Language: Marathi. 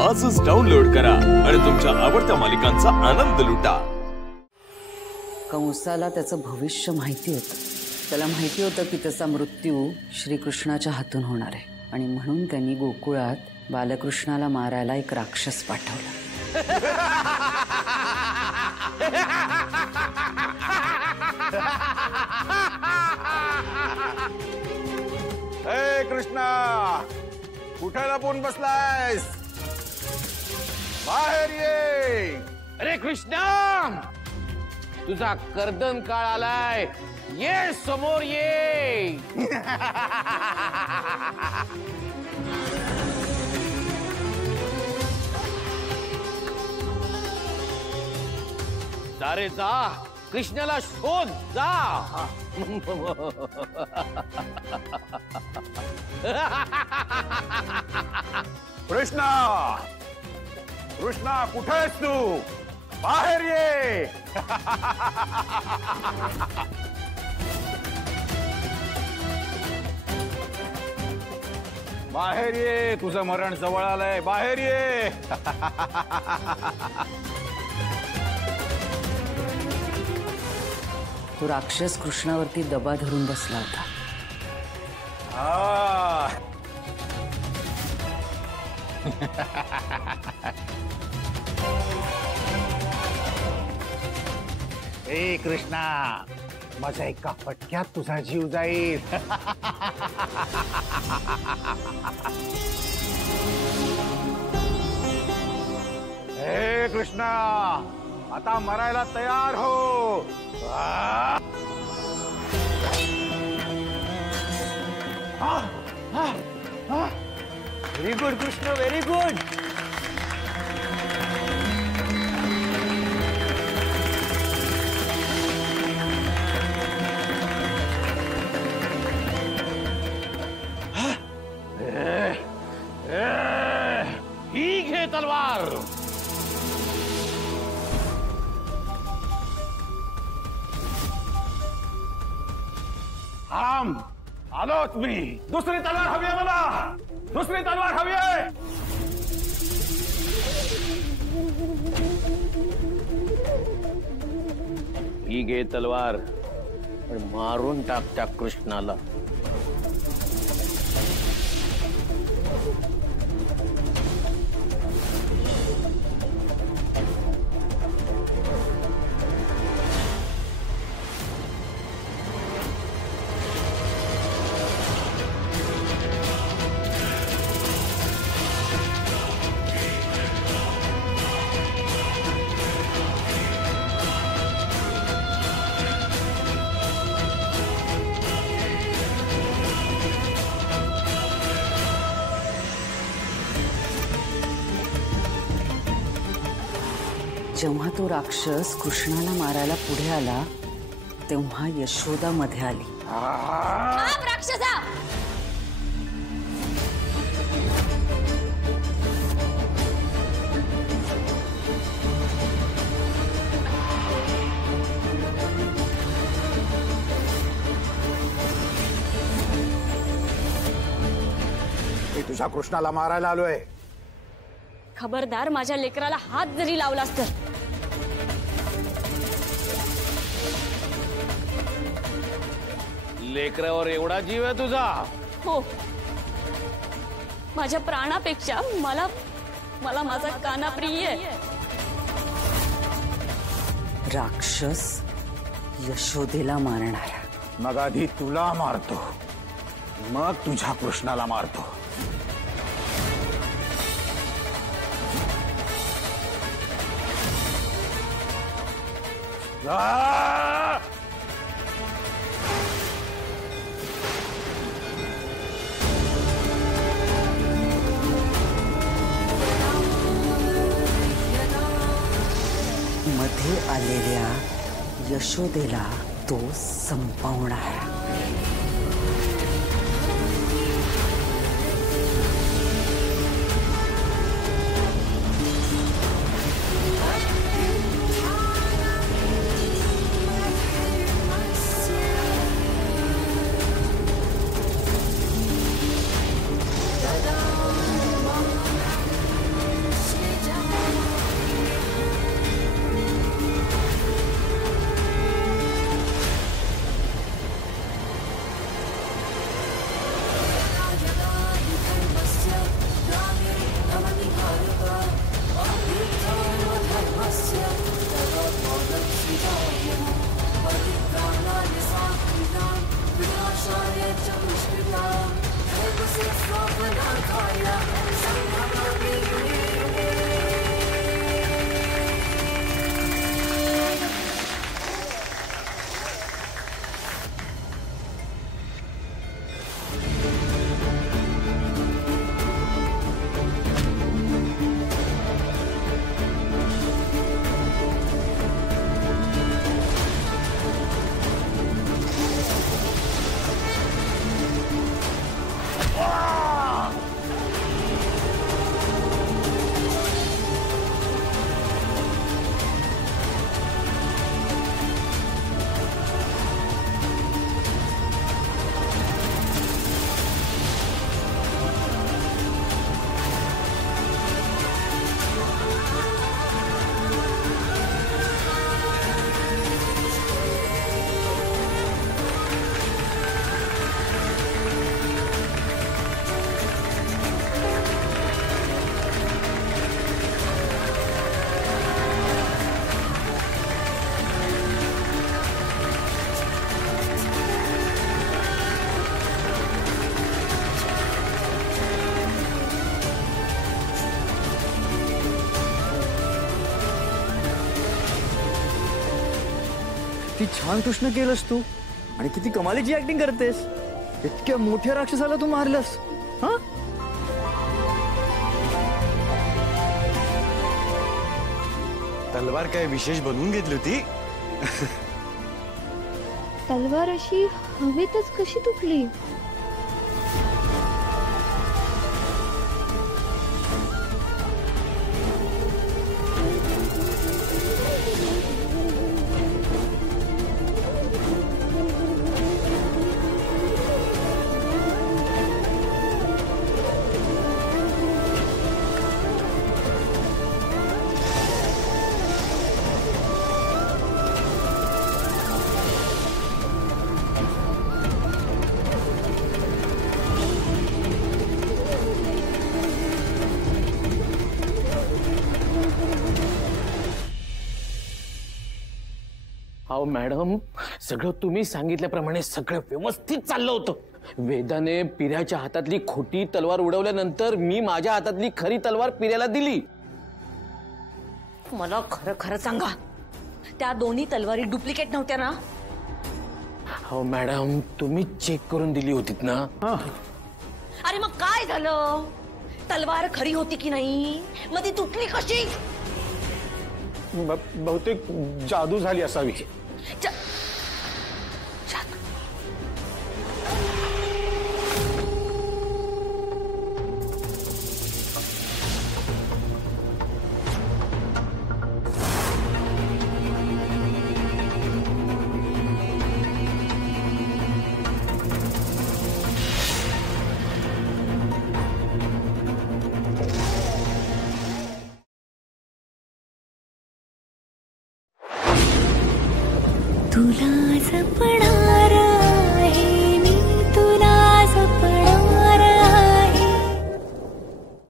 आजच डाउनलोड करा आणि तुमच्या आवडत्या मालिकांचा आनंद लुटा। कंसाला त्याचं भविष्य माहिती होतं। त्याला माहिती होतं की त्याचा मृत्यू श्रीकृष्णाच्या हातून होणार आहे आणि म्हणून त्यांनी गोकुळात बालकृष्णाला मारायला एक राक्षस पाठवला। हे कृष्णा, कुठे लपून बसलायस? बाहेर ये। अरे कृष्णा, तुझा कर्दन काळ आलाय, ये समोर ये। सारे जा, कृष्णाला शोध जा। कृष्णा, कृष्णा कुठे आहेस तू? बाहेर ये। बाहेर ये, तुझं मरण जवळ आलंय, बाहेर ये। तो राक्षस कृष्णावरती दबा धरून बसला होता। ए कृष्णा, माझ्या एका फटक्यात तुझा जीव जाईल। हे कृष्णा, आता मरायला तयार हो। Very good Krishna, very good. ही घे तलवार। थांब, आलोच मी। दुसरी तलवार हवी आहे मला, दुसरी तलवार हवी आहे। ही घे तलवार, पण मारून टाक त्या कृष्णाला। जेव्हा तो राक्षस कृष्णाला मारायला पुढे आला तेव्हा यशोदा मध्ये आली। राक्षसा, मी तुझ्या कृष्णाला मारायला आलोय। खबरदार, माझ्या लेकराला हात जरी लावलास तर। लेकरावर एवढा जीव आहे तुझा? हो, माझ्या प्राणापेक्षा मला मला माझा काना प्रिय आहे। राक्षस यशोदेला मारणार। मग आधी तुला मारतो, मग तुझ्या कृष्णाला मारतो। मध्ये आलेल्या यशोदेला तो संपवणार। किती छान कृष्ण केलंस तू आणि किती कमालीची ऍक्टिंग करतेस. इतक्या मोठ्या राक्षसाला तू मारलंस. हा तलवार काय विशेष बनवून घेतली होती. तलवार अशी हवेतच कशी तुटली. अहो मॅडम, सगळं तुम्ही सांगितल्याप्रमाणे सगळं व्यवस्थित चाललं होतं. वेदाने पिऱ्याच्या हातातली खोटी तलवार उडवल्यानंतर मी माझ्या हातातली खरी तलवार पिऱ्याला दिली. मला खरं खरं सांगा, त्या दोन्ही तलवारी डुप्लिकेट नव्हत्या ना? हो मॅडम, तुम्ही चेक करून दिली होतीत ना. अरे मग काय झालं? तलवार खरी होती की नाही? मग ती तुटली कशी? बहुतेक जादू झाली असावी. तुला जपणार